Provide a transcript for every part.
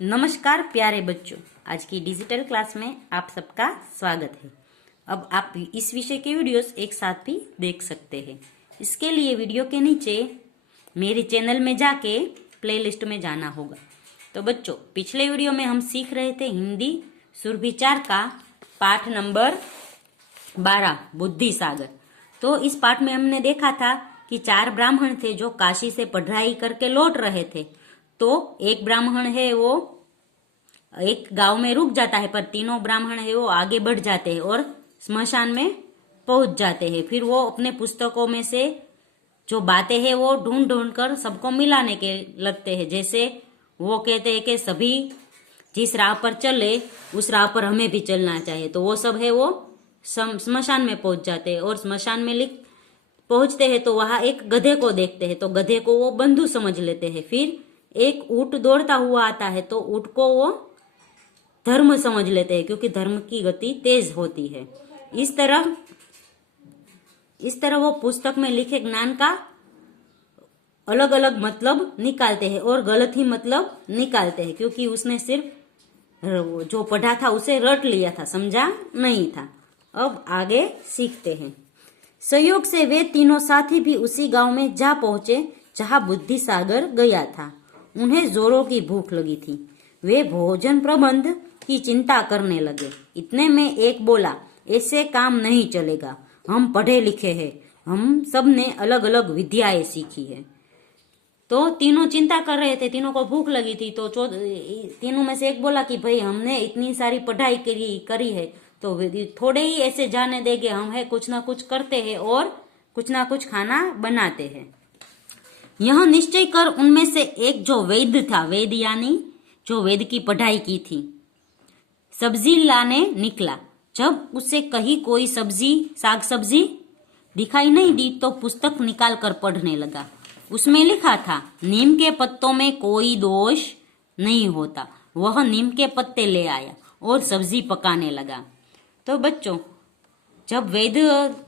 नमस्कार प्यारे बच्चों, आज की डिजिटल क्लास में आप सबका स्वागत है। अब आप इस विषय के वीडियोस एक साथ भी देख सकते हैं। इसके लिए वीडियो के नीचे मेरे चैनल में जाके प्लेलिस्ट में जाना होगा। तो बच्चों, पिछले वीडियो में हम सीख रहे थे हिंदी सुरभिचार का पाठ नंबर 12 बुद्धि सागर। तो इस पाठ में हमने देखा था कि 4 ब्राह्मण थे जो काशी से पढ़ाई करके लौट रहे थे। तो एक ब्राह्मण है वो एक गांव में रुक जाता है, पर तीनों ब्राह्मण है वो आगे बढ़ जाते हैं और स्मशान में पहुंच जाते हैं। फिर वो अपने पुस्तकों में से जो बातें हैं वो ढूंढ ढूंढ कर सबको मिलाने के लगते हैं। जैसे वो कहते हैं कि सभी जिस राह पर चले उस राह पर हमें भी चलना चाहिए। तो वो सब है वो स्मशान में पहुंच जाते हैं और स्मशान में पहुंचते हैं तो वहां एक गधे को देखते हैं। तो गधे को वो बंधु समझ लेते हैं। फिर एक ऊंट दौड़ता हुआ आता है तो ऊंट को वो धर्म समझ लेते हैं, क्योंकि धर्म की गति तेज होती है। इस तरह वो पुस्तक में लिखे ज्ञान का अलग अलग मतलब निकालते हैं और गलत ही मतलब निकालते हैं, क्योंकि उसने सिर्फ जो पढ़ा था उसे रट लिया था, समझा नहीं था। अब आगे सीखते हैं। संयोग से वे तीनों साथी भी उसी गांव में जा पहुंचे जहां बुद्धि सागर गया था। उन्हें जोरों की भूख लगी थी। वे भोजन प्रबंध की चिंता करने लगे। इतने में एक बोला, ऐसे काम नहीं चलेगा, हम पढ़े लिखे हैं, हम सब ने अलग अलग विद्याएं सीखी है। तो तीनों चिंता कर रहे थे, तीनों को भूख लगी थी। तो तीनों में से एक बोला कि भाई हमने इतनी सारी पढ़ाई करी है, तो थोड़े ही ऐसे जाने देंगे, हम है कुछ ना कुछ करते हैं और कुछ ना कुछ खाना बनाते हैं। यह निश्चय कर उनमें से एक जो वैद्य था, वैद्य यानी जो वेद की पढ़ाई की थी, सब्जी लाने निकला। जब उसे कहीं कोई साग सब्जी दिखाई नहीं दी तो पुस्तक निकाल कर पढ़ने लगा। उसमें लिखा था, नीम के पत्तों में कोई दोष नहीं होता। वह नीम के पत्ते ले आया और सब्जी पकाने लगा। तो बच्चों, जब वेद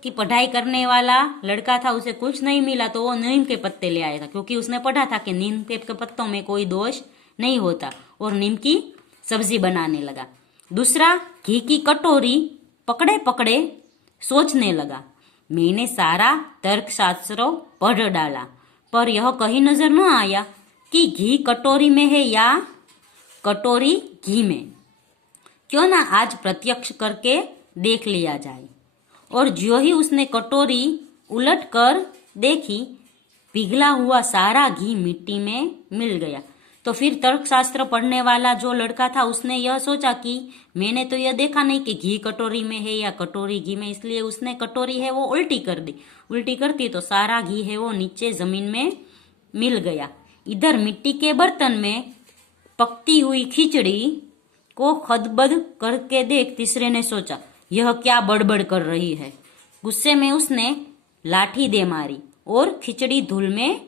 की पढ़ाई करने वाला लड़का था उसे कुछ नहीं मिला तो वो नीम के पत्ते ले आया था, क्योंकि उसने पढ़ा था कि नीम के पत्तों में कोई दोष नहीं होता, और नीम की सब्जी बनाने लगा। दूसरा, घी की कटोरी पकड़े पकड़े सोचने लगा। मैंने सारा तर्कशास्त्र पढ़ डाला, पर यह कहीं नजर न आया कि घी कटोरी में है या कटोरी घी में। क्यों ना आज प्रत्यक्ष करके देख लिया जाए। और जो ही उसने कटोरी उलट कर देखी, पिघला हुआ सारा घी मिट्टी में मिल गया। तो फिर तर्कशास्त्र पढ़ने वाला जो लड़का था उसने यह सोचा कि मैंने तो यह देखा नहीं कि घी कटोरी में है या कटोरी घी में, इसलिए उसने कटोरी है वो उल्टी कर दी। उल्टी करती तो सारा घी है वो नीचे जमीन में मिल गया। इधर मिट्टी के बर्तन में पकती हुई खिचड़ी को खदबद करके देख तीसरे ने सोचा, यह क्या बड़बड़ कर रही है। गुस्से में उसने लाठी दे मारी और खिचड़ी धूल में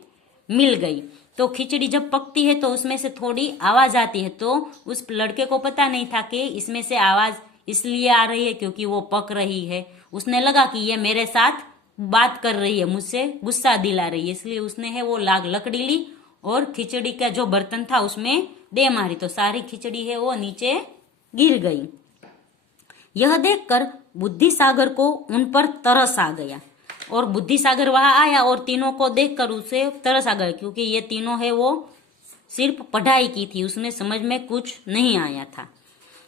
मिल गई। तो खिचड़ी जब पकती है तो उसमें से थोड़ी आवाज आती है। तो उस लड़के को पता नहीं था कि इसमें से आवाज इसलिए आ रही है क्योंकि वो पक रही है। उसने लगा कि ये मेरे साथ बात कर रही है, मुझसे गुस्सा दिला रही है, इसलिए उसने है वो लकड़ी ली और खिचड़ी का जो बर्तन था उसमें दे मारी। तो सारी खिचड़ी है वो नीचे गिर गई। यह देखकर बुद्धि सागर को उन पर तरस आ गया और बुद्धि सागर वहां आया और तीनों को देखकर उसे तरस आ गया, क्योंकि ये तीनों है वो सिर्फ पढ़ाई की थी, उसमें समझ में कुछ नहीं आया था।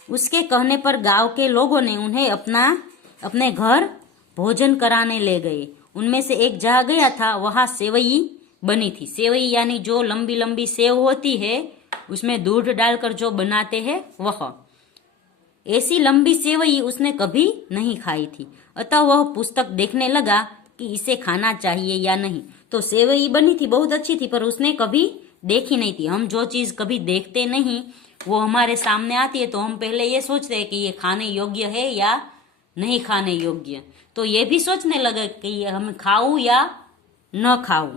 उसके कहने पर गांव के लोगों ने उन्हें अपने घर भोजन कराने ले गए। उनमें से एक जहाँ गया था वहां सेवई बनी थी। सेवई यानी जो लंबी लंबी सेव होती है, उसमें दूध डालकर जो बनाते हैं वह। ऐसी लंबी सेवई उसने कभी नहीं खाई थी, अतः वह पुस्तक देखने लगा कि इसे खाना चाहिए या नहीं। तो सेवई बनी थी, बहुत अच्छी थी, पर उसने कभी देखी नहीं थी। हम जो चीज कभी देखते नहीं वो हमारे सामने आती है तो हम पहले ये सोचते हैं कि ये खाने योग्य है या नहीं खाने योग्य। तो ये भी सोचने लगा कि ये हम खाऊं या न खाऊं।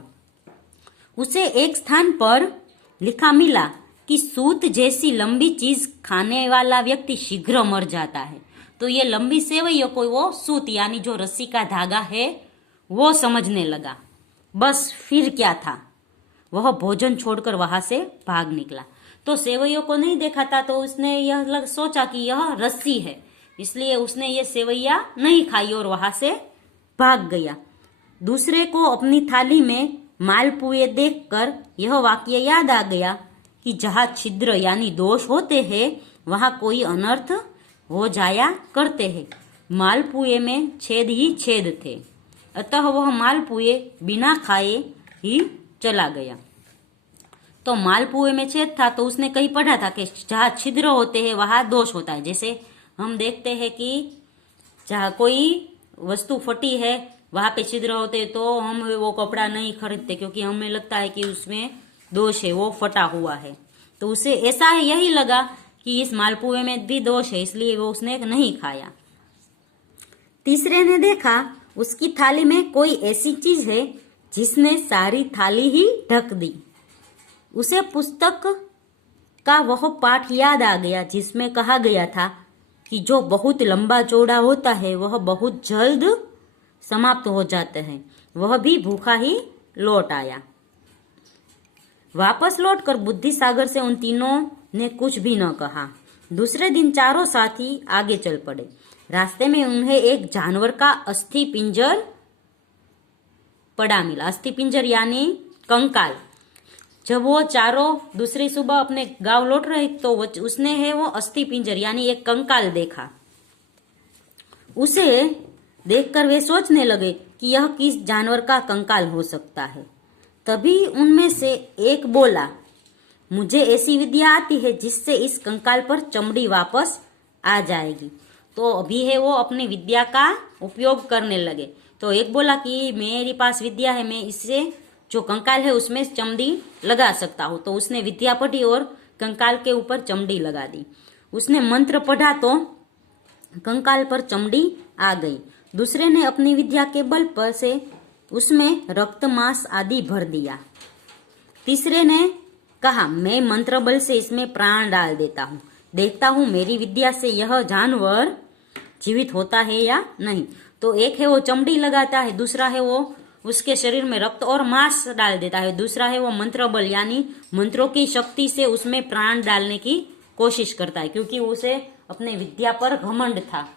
उसे एक स्थान पर लिखा मिला कि सूत जैसी लंबी चीज खाने वाला व्यक्ति शीघ्र मर जाता है। तो ये लंबी सेवई को वो सूत यानी जो रस्सी का धागा है वो समझने लगा। बस फिर क्या था, वह भोजन छोड़कर वहां से भाग निकला। तो तो सेवैयों को नहीं देखा था, तो उसने यह सोचा कि यह रस्सी है, इसलिए उसने ये सेवैया नहीं खाई और वहां से भाग गया। दूसरे को अपनी थाली में मालपुए देखकर यह वाक्य याद आ गया कि जहाँ छिद्र यानी दोष होते हैं वहां कोई अनर्थ हो जाया करते हैं। मालपुए में छेद ही छेद थे, अतः वह मालपुए बिना खाए ही चला गया। तो मालपुए में छेद था तो उसने कहीं पढ़ा था कि जहाँ छिद्र होते हैं वहां दोष होता है। जैसे हम देखते हैं कि जहाँ कोई वस्तु फटी है वहां पे छिद्र होते तो हम वो कपड़ा नहीं खरीदते, क्योंकि हमें लगता है कि उसमें दोष है, वो फटा हुआ है। तो उसे ऐसा यही लगा कि इस मालपुए में भी दोष है, इसलिए वो उसने नहीं खाया। तीसरे ने देखा उसकी थाली में कोई ऐसी चीज है जिसने सारी थाली ही ढक दी। उसे पुस्तक का वह पाठ याद आ गया जिसमें कहा गया था कि जो बहुत लंबा चौड़ा होता है वह बहुत जल्द समाप्त हो जाता है। वह भी भूखा ही लौट आया। वापस लौटकर बुद्धिसागर से उन तीनों ने कुछ भी न कहा। दूसरे दिन चारों साथी आगे चल पड़े। रास्ते में उन्हें एक जानवर का अस्थि पिंजर पड़ा मिला। अस्थि पिंजर यानी कंकाल। जब वो चारों दूसरी सुबह अपने गांव लौट रहे तो उसने है वो अस्थि पिंजर यानी एक कंकाल देखा। उसे देखकर वे सोचने लगे कि यह किस जानवर का कंकाल हो सकता है। तभी उनमें से एक बोला, मुझे ऐसी विद्या आती है जिससे इस कंकाल पर चमड़ी वापस आ जाएगी। तो अभी है वो अपनी विद्या का उपयोग करने लगे। तो एक बोला कि मेरे पास विद्या है, मैं इससे जो कंकाल है उसमें चमड़ी लगा सकता हूँ। तो उसने विद्या पढ़ी और कंकाल के ऊपर चमड़ी लगा दी। उसने मंत्र पढ़ा तो कंकाल पर चमड़ी आ गई। दूसरे ने अपनी विद्या के बल पर से उसमें रक्त मांस आदि भर दिया। तीसरे ने कहा, मैं मंत्र बल से इसमें प्राण डाल देता हूँ, देखता हूँ मेरी विद्या से यह जानवर जीवित होता है या नहीं। तो एक है वो चमड़ी लगाता है, दूसरा है वो उसके शरीर में रक्त और मांस डाल देता है, दूसरा है वो मंत्र बल यानी मंत्रों की शक्ति से उसमें प्राण डालने की कोशिश करता है, क्योंकि उसे अपने विद्या पर घमंड था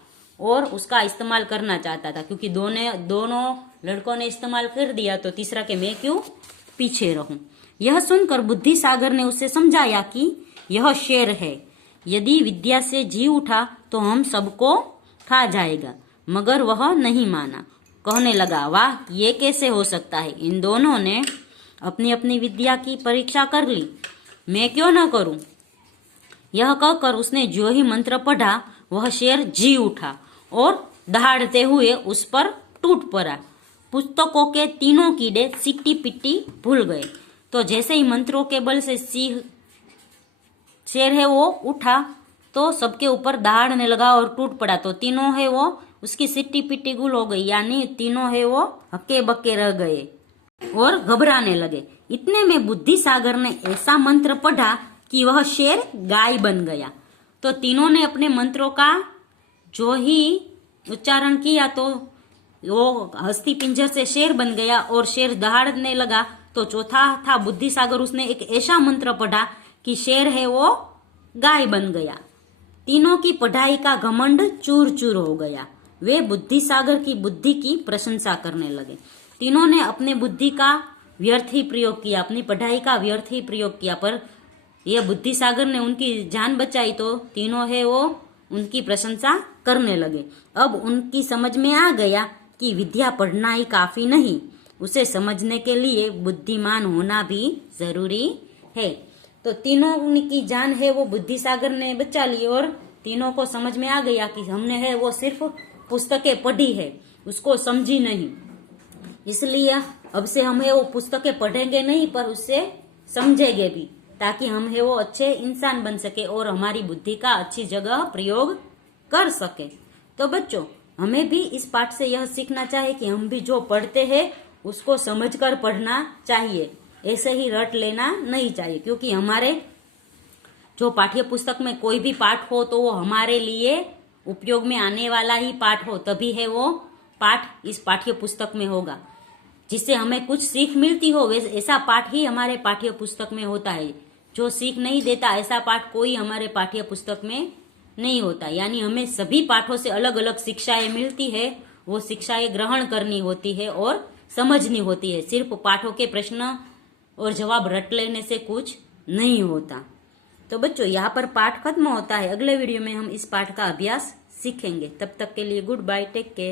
और उसका इस्तेमाल करना चाहता था। क्योंकि दोनों लड़कों ने इस्तेमाल कर दिया तो तीसरा के मैं क्यों पीछे रहूं। यह सुनकर बुद्धिसागर ने उसे समझाया कि यह शेर है, यदि विद्या से जी उठा तो हम सबको खा जाएगा। मगर वह नहीं माना, कहने लगा, वाह, ये कैसे हो सकता है। इन दोनों ने अपनी अपनी विद्या की परीक्षा कर ली, मैं क्यों न करूं। यह कहकर उसने जो ही मंत्र पढ़ा वह शेर जी उठा और दहाड़ते हुए उस पर टूट पड़ा। पुस्तकों के तीनों कीड़े सिट्टी पिट्टी भूल गए। तो जैसे ही मंत्रों के बल से शेर है वो उठा तो सबके ऊपर दहाड़ने लगा और टूट पड़ा। तो तीनों है वो उसकी सिट्टी पिट्टी गुल हो गई, यानी तीनों है वो हक्के बक्के रह गए और घबराने लगे। इतने में बुद्धिसागर ने ऐसा मंत्र पढ़ा कि वह शेर गाय बन गया। तो तीनों ने अपने मंत्रों का जो ही उच्चारण किया तो वो अस्थि पिंजर से शेर बन गया और शेर दहाड़ने लगा। तो चौथा था बुद्धिसागर, उसने एक ऐसा मंत्र पढ़ा कि शेर है वो गाय बन गया। तीनों की पढ़ाई का घमंड चूर चूर हो गया। वे बुद्धिसागर की बुद्धि की प्रशंसा करने लगे। तीनों ने अपने बुद्धि का व्यर्थ ही प्रयोग किया, अपनी पढ़ाई का व्यर्थ ही प्रयोग किया, पर यह बुद्धिसागर ने उनकी जान बचाई तो तीनों है वो उनकी प्रशंसा करने लगे। अब उनकी समझ में आ गया कि विद्या पढ़ना ही काफी नहीं, उसे समझने के लिए बुद्धिमान होना भी जरूरी है। तो तीनों की जान है वो बुद्धिसागर ने बचा ली और तीनों को समझ में आ गया कि हमने है वो सिर्फ पुस्तकें पढ़ी है, उसको समझी नहीं। इसलिए अब से हम है वो पुस्तकें पढ़ेंगे नहीं पर उससे समझेंगे भी, ताकि हम है वो अच्छे इंसान बन सके और हमारी बुद्धि का अच्छी जगह प्रयोग कर सके। तो बच्चों, हमें भी इस पाठ से यह सीखना चाहिए कि हम भी जो पढ़ते हैं उसको समझकर पढ़ना चाहिए, ऐसे ही रट लेना नहीं चाहिए। क्योंकि हमारे जो पाठ्य पुस्तक में कोई भी पाठ हो तो वो हमारे लिए उपयोग में आने वाला ही पाठ हो, तभी है वो पाठ इस पाठ्य पुस्तक में होगा, जिससे हमें कुछ सीख मिलती हो। ऐसा पाठ ही हमारे पाठ्य पुस्तक में होता है जो सीख नहीं देता ऐसा पाठ कोई हमारे पाठ्य पुस्तक में नहीं होता। यानी हमें सभी पाठों से अलग अलग शिक्षाएं मिलती है, वो शिक्षाएं ग्रहण करनी होती है और समझनी होती है। सिर्फ पाठों के प्रश्न और जवाब रट लेने से कुछ नहीं होता। तो बच्चों यहाँ पर पाठ खत्म होता है। अगले वीडियो में हम इस पाठ का अभ्यास सीखेंगे। तब तक के लिए गुड बाय, टेक केयर।